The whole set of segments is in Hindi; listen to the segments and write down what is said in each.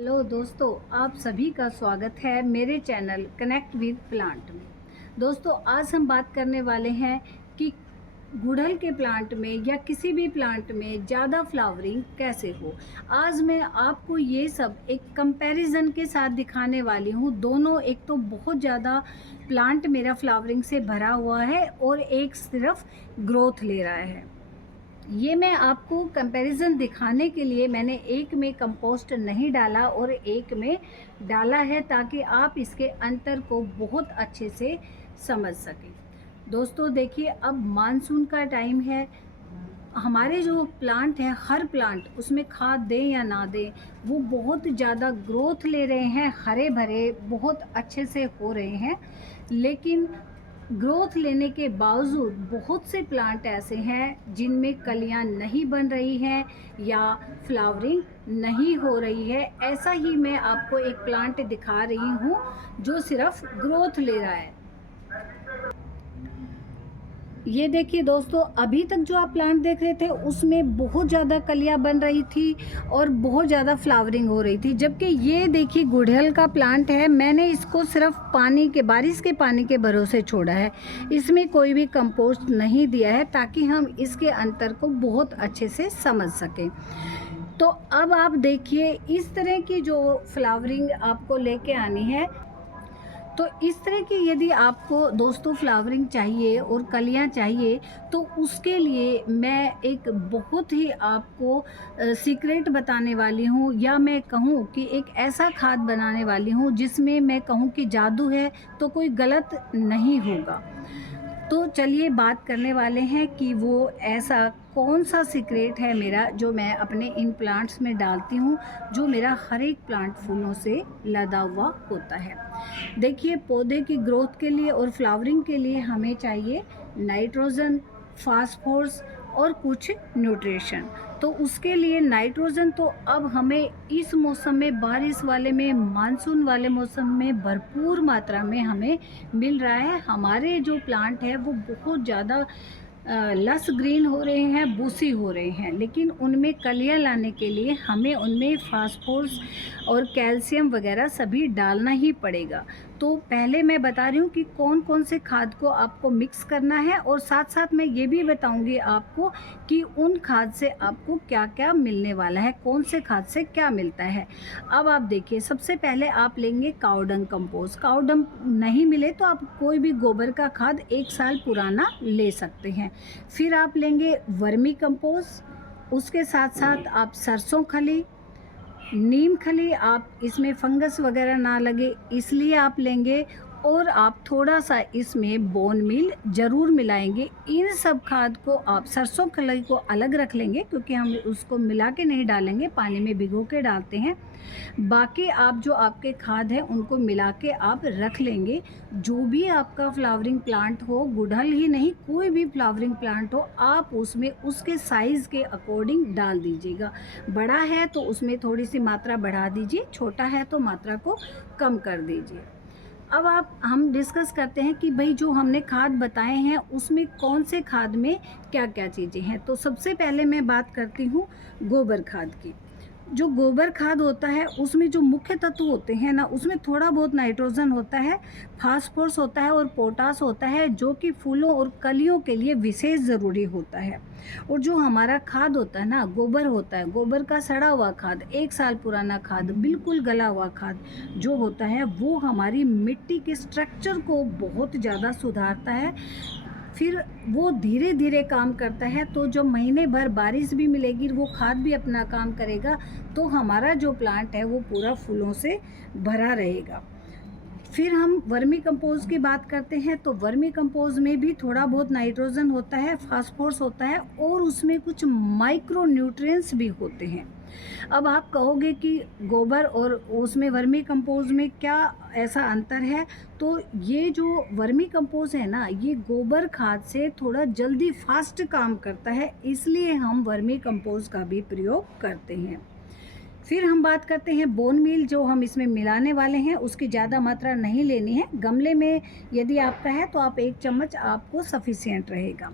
हेलो दोस्तों, आप सभी का स्वागत है मेरे चैनल कनेक्ट विद प्लांट में। दोस्तों, आज हम बात करने वाले हैं कि गुड़हल के प्लांट में या किसी भी प्लांट में ज़्यादा फ्लावरिंग कैसे हो। आज मैं आपको ये सब एक कंपैरिजन के साथ दिखाने वाली हूँ। दोनों, एक तो बहुत ज़्यादा प्लांट मेरा फ्लावरिंग से भरा हुआ है और एक सिर्फ ग्रोथ ले रहा है। ये मैं आपको कंपैरिजन दिखाने के लिए मैंने एक में कंपोस्ट नहीं डाला और एक में डाला है, ताकि आप इसके अंतर को बहुत अच्छे से समझ सकें। दोस्तों देखिए, अब मानसून का टाइम है। हमारे जो प्लांट हैं, हर प्लांट उसमें खाद दें या ना दें, वो बहुत ज़्यादा ग्रोथ ले रहे हैं, हरे भरे बहुत अच्छे से हो रहे हैं। लेकिन ग्रोथ लेने के बावजूद बहुत से प्लांट ऐसे हैं जिनमें कलियां नहीं बन रही हैं या फ्लावरिंग नहीं हो रही है। ऐसा ही मैं आपको एक प्लांट दिखा रही हूँ जो सिर्फ ग्रोथ ले रहा है। ये देखिए दोस्तों, अभी तक जो आप प्लांट देख रहे थे उसमें बहुत ज़्यादा कलियां बन रही थी और बहुत ज़्यादा फ्लावरिंग हो रही थी, जबकि ये देखिए गुड़हल का प्लांट है। मैंने इसको सिर्फ पानी के, बारिश के पानी के भरोसे छोड़ा है। इसमें कोई भी कंपोस्ट नहीं दिया है, ताकि हम इसके अंतर को बहुत अच्छे से समझ सकें। तो अब आप देखिए, इस तरह की जो फ्लावरिंग आपको लेके आनी है, तो इस तरह की यदि आपको दोस्तों फ्लावरिंग चाहिए और कलियां चाहिए, तो उसके लिए मैं एक बहुत ही आपको सीक्रेट बताने वाली हूँ, या मैं कहूँ कि एक ऐसा खाद बनाने वाली हूँ जिसमें मैं कहूँ कि जादू है, तो कोई गलत नहीं होगा। तो चलिए बात करने वाले हैं कि वो ऐसा कौन सा सीक्रेट है मेरा, जो मैं अपने इन प्लांट्स में डालती हूँ, जो मेरा हर एक प्लांट फूलों से लदा हुआ होता है। देखिए, पौधे की ग्रोथ के लिए और फ्लावरिंग के लिए हमें चाहिए नाइट्रोजन, फास्फोरस और कुछ न्यूट्रिशन। तो उसके लिए नाइट्रोजन तो अब हमें इस मौसम में, बारिश वाले में, मानसून वाले मौसम में भरपूर मात्रा में हमें मिल रहा है। हमारे जो प्लांट है वो बहुत ज़्यादा लस ग्रीन हो रहे हैं, बूसी हो रहे हैं, लेकिन उनमें कलियां लाने के लिए हमें उनमें फास्फोरस और कैल्शियम वगैरह सभी डालना ही पड़ेगा। तो पहले मैं बता रही हूँ कि कौन कौन से खाद को आपको मिक्स करना है, और साथ साथ मैं ये भी बताऊँगी आपको कि उन खाद से आपको क्या क्या मिलने वाला है, कौन से खाद से क्या मिलता है। अब आप देखिए, सबसे पहले आप लेंगे काउडंग कंपोस्ट। काउडंग नहीं मिले तो आप कोई भी गोबर का खाद 1 साल पुराना ले सकते हैं। फिर आप लेंगे वर्मी कंपोस्ट, उसके साथ साथ आप सरसों खली, नीम खली, आप इसमें फंगस वगैरह ना लगे इसलिए आप लेंगे, और आप थोड़ा सा इसमें बोन मील ज़रूर मिलाएंगे। इन सब खाद को आप, सरसों खली को अलग रख लेंगे क्योंकि हम उसको मिला के नहीं डालेंगे, पानी में भिगो के डालते हैं। बाकी आप जो आपके खाद हैं उनको मिला के आप रख लेंगे। जो भी आपका फ्लावरिंग प्लांट हो, गुड़हल ही नहीं, कोई भी फ्लावरिंग प्लांट हो, आप उसमें उसके साइज़ के अकॉर्डिंग डाल दीजिएगा। बड़ा है तो उसमें थोड़ी सी मात्रा बढ़ा दीजिए, छोटा है तो मात्रा को कम कर दीजिए। अब हम डिस्कस करते हैं कि भाई जो हमने खाद बताए हैं उसमें कौन से खाद में क्या क्या चीज़ें हैं। तो सबसे पहले मैं बात करती हूँ गोबर खाद की। जो गोबर खाद होता है उसमें जो मुख्य तत्व होते हैं ना, उसमें थोड़ा बहुत नाइट्रोजन होता है, फास्फोरस होता है और पोटास होता है, जो कि फूलों और कलियों के लिए विशेष ज़रूरी होता है। और जो हमारा खाद होता है ना, गोबर होता है, गोबर का सड़ा हुआ खाद, 1 साल पुराना खाद, बिल्कुल गला हुआ खाद जो होता है, वो हमारी मिट्टी के स्ट्रक्चर को बहुत ज़्यादा सुधारता है। फिर वो धीरे धीरे काम करता है, तो जब महीने भर बारिश भी मिलेगी, वो खाद भी अपना काम करेगा, तो हमारा जो प्लांट है वो पूरा फूलों से भरा रहेगा। फिर हम वर्मी कंपोज की बात करते हैं, तो वर्मी कंपोज में भी थोड़ा बहुत नाइट्रोजन होता है, फास्फोरस होता है, और उसमें कुछ माइक्रो न्यूट्रिएंट्स भी होते हैं। अब आप कहोगे कि गोबर और उसमें वर्मी कंपोज में क्या ऐसा अंतर है। तो ये जो वर्मी कंपोज है ना, ये गोबर खाद से थोड़ा जल्दी फास्ट काम करता है, इसलिए हम वर्मी कंपोज का भी प्रयोग करते हैं। फिर हम बात करते हैं बोन मील, जो हम इसमें मिलाने वाले हैं। उसकी ज़्यादा मात्रा नहीं लेनी है। गमले में यदि आपका है तो आप 1 चम्मच आपको सफिशिएंट रहेगा।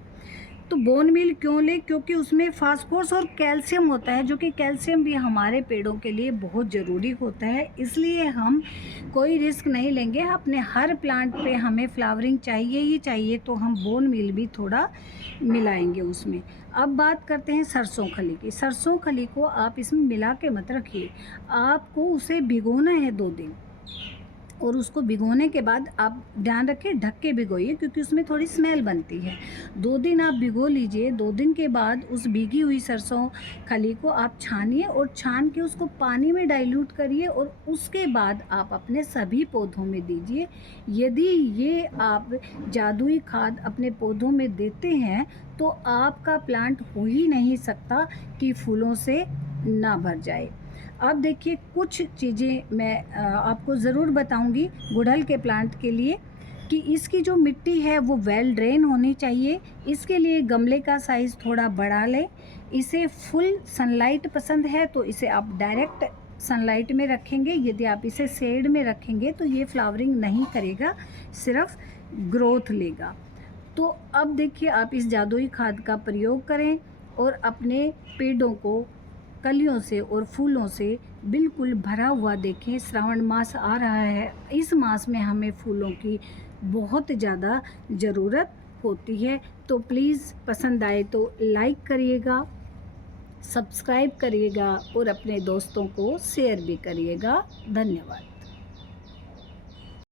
तो बोन मील क्यों लें? क्योंकि उसमें फास्फोरस और कैल्शियम होता है, जो कि कैल्शियम भी हमारे पेड़ों के लिए बहुत ज़रूरी होता है। इसलिए हम कोई रिस्क नहीं लेंगे, अपने हर प्लांट पे हमें फ्लावरिंग चाहिए ही चाहिए, तो हम बोन मील भी थोड़ा मिलाएंगे उसमें। अब बात करते हैं सरसों खली की। सरसों खली को आप इसमें मिला के मत रखिए, आपको उसे भिगोना है 2 दिन, और उसको भिगोने के बाद आप ध्यान रखें ढक के भिगोइए, क्योंकि उसमें थोड़ी स्मेल बनती है। 2 दिन आप भिगो लीजिए। 2 दिन के बाद उस भीगी हुई सरसों खली को आप छानिए, और छान के उसको पानी में डाइल्यूट करिए, और उसके बाद आप अपने सभी पौधों में दीजिए। यदि ये आप जादुई खाद अपने पौधों में देते हैं तो आपका प्लांट हो ही नहीं सकता कि फूलों से ना भर जाए। अब देखिए कुछ चीज़ें मैं आपको ज़रूर बताऊंगी गुड़हल के प्लांट के लिए, कि इसकी जो मिट्टी है वो वेल ड्रेन होनी चाहिए। इसके लिए गमले का साइज़ थोड़ा बड़ा लें। इसे फुल सनलाइट पसंद है तो इसे आप डायरेक्ट सनलाइट में रखेंगे। यदि आप इसे शेड में रखेंगे तो ये फ्लावरिंग नहीं करेगा, सिर्फ ग्रोथ लेगा। तो अब देखिए आप इस जादुई खाद का प्रयोग करें और अपने पेड़ों को कलियों से और फूलों से बिल्कुल भरा हुआ देखें। श्रावण मास आ रहा है, इस मास में हमें फूलों की बहुत ज़्यादा ज़रूरत होती है। तो प्लीज़ पसंद आए तो लाइक करिएगा, सब्सक्राइब करिएगा और अपने दोस्तों को शेयर भी करिएगा। धन्यवाद।